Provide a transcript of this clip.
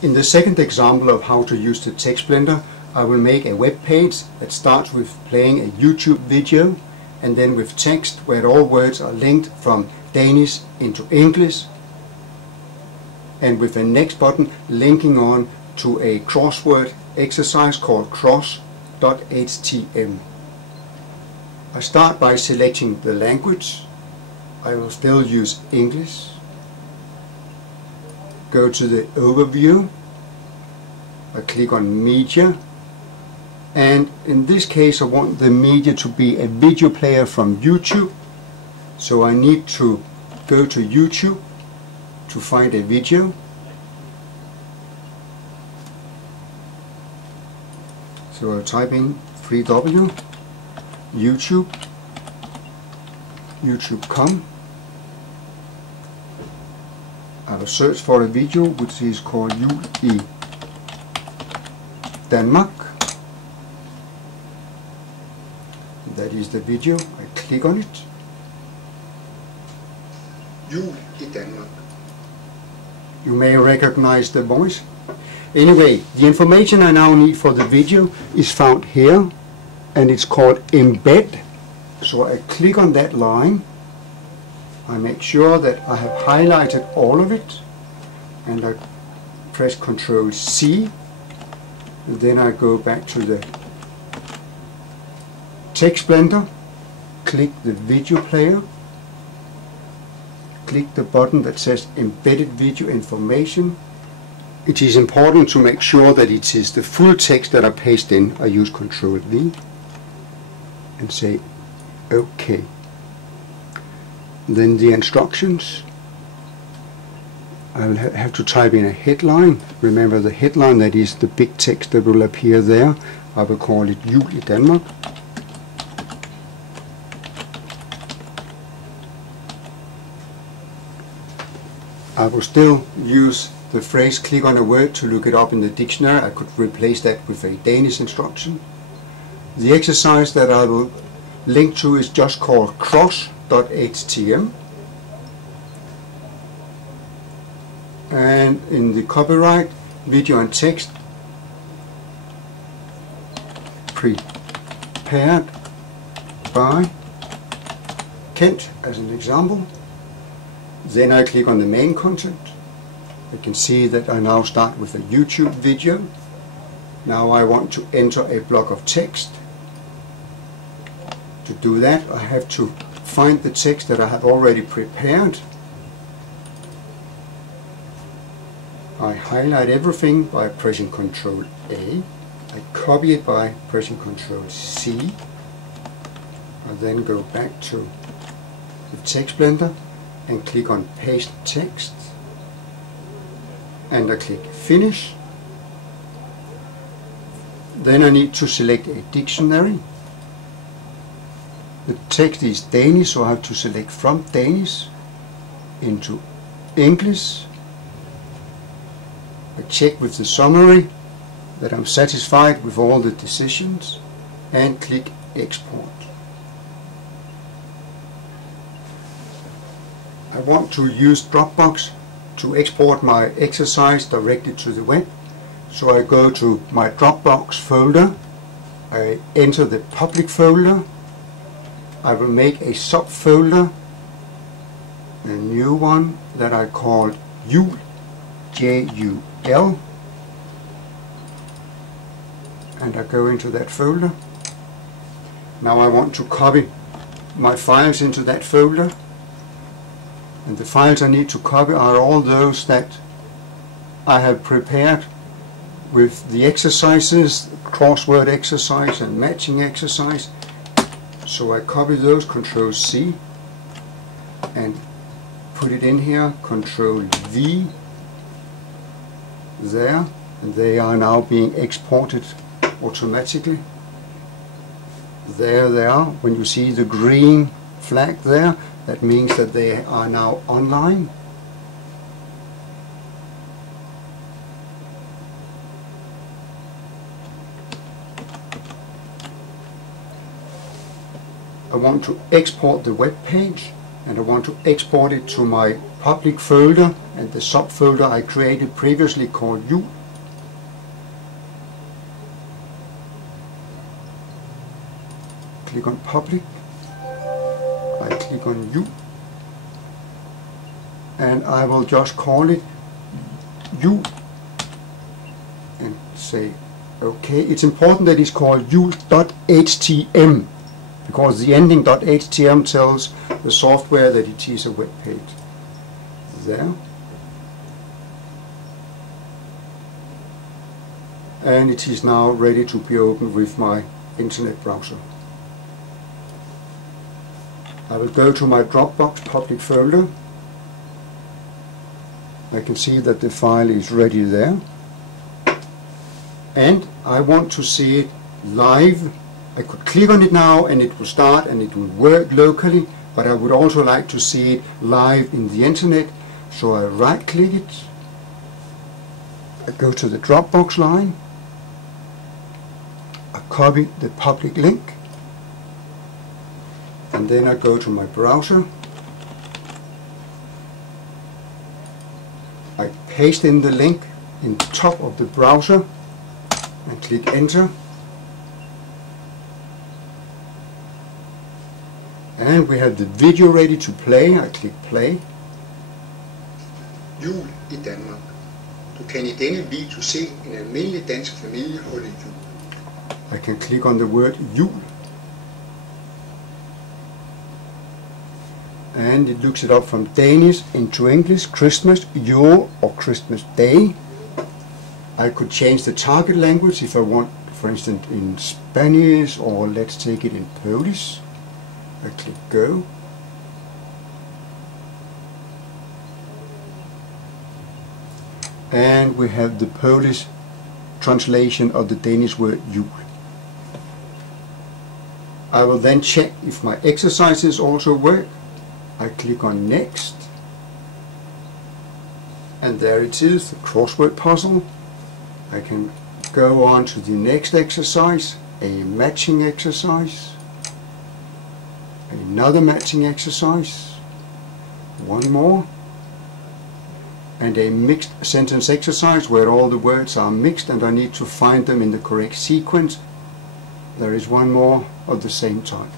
In the second example of how to use the TextBlender, I will make a web page that starts with playing a YouTube video and then with text where all words are linked from Danish into English, and with the next button linking on to a crossword exercise called cross.htm. I start by selecting the language. I will still use English. Go to the overview. I click on media, and in this case I want the media to be a video player from YouTube, so I need to go to YouTube to find a video. So I'll type in 3W YouTube.com. I will search for a video which is called Jul i Danmark. That is the video. I click on it. Jul i Danmark. You may recognize the voice. Anyway, the information I now need for the video is found here, and it's called embed. So I click on that line. I make sure that I have highlighted all of it, and I press Ctrl C, and then I go back to the TextBlender, click the video player, click the button that says embedded video information. It is important to make sure that it is the full text that I paste in. I use Ctrl V and say OK. Then the instructions. I will have to type in a headline. Remember the headline, that is the big text that will appear there. I will call it Jul i Danmark. I will still use the phrase click on a word to look it up in the dictionary. I could replace that with a Danish instruction. The exercise that I will link to is just called cross.htm. And in the copyright, video and text, prepared by Kent as an example. Then I click on the main content. You can see that I now start with a YouTube video. Now I want to enter a block of text. To do that, I have to find the text that I have already prepared. I highlight everything by pressing Ctrl A. I copy it by pressing Ctrl C. I then go back to the TextBlender and click on Paste Text. And I click Finish. Then I need to select a dictionary. The text is Danish, so I have to select from Danish into English. I check with the summary that I'm satisfied with all the decisions and click Export. I want to use Dropbox to export my exercise directly to the web. So I go to my Dropbox folder, I enter the public folder, I will make a subfolder, a new one that I call Jul, J-U-L, and I go into that folder. Now I want to copy my files into that folder, and the files I need to copy are all those that I have prepared with the exercises, crossword exercise and matching exercise. So I copy those, Ctrl C, and put it in here, Ctrl V, there, and they are now being exported automatically. There they are. When you see the green flag there, that means that they are now online. I want to export the web page, and I want to export it to my public folder and the subfolder I created previously called Jul. Click on public, I click on Jul, and I will just call it Jul and say OK. It's important that it's called Jul.htm, because the ending .htm tells the software that it is a web page. There. And it is now ready to be opened with my internet browser. I will go to my Dropbox public folder. I can see that the file is ready there. And I want to see it live. I could click on it now and it will start and it will work locally, but I would also like to see it live in the internet. So I right click it, I go to the Dropbox line, I copy the public link, and then I go to my browser, I paste in the link in the top of the browser and click enter. And we have the video ready to play. I click play. Jul i Danmark. Du kan i denne video se en almindelig dansk familie holde jul. I can click on the word Jul. And it looks it up from Danish into English, Christmas, Jul or Christmas Day. I could change the target language if I want, for instance, in Spanish, or let's take it in Polish. I click go. And we have the Polish translation of the Danish word Jul. I will then check if my exercises also work. I click on next. And there it is, the crossword puzzle. I can go on to the next exercise, a matching exercise, another matching exercise, one more, and a mixed sentence exercise where all the words are mixed and I need to find them in the correct sequence. There is one more of the same type.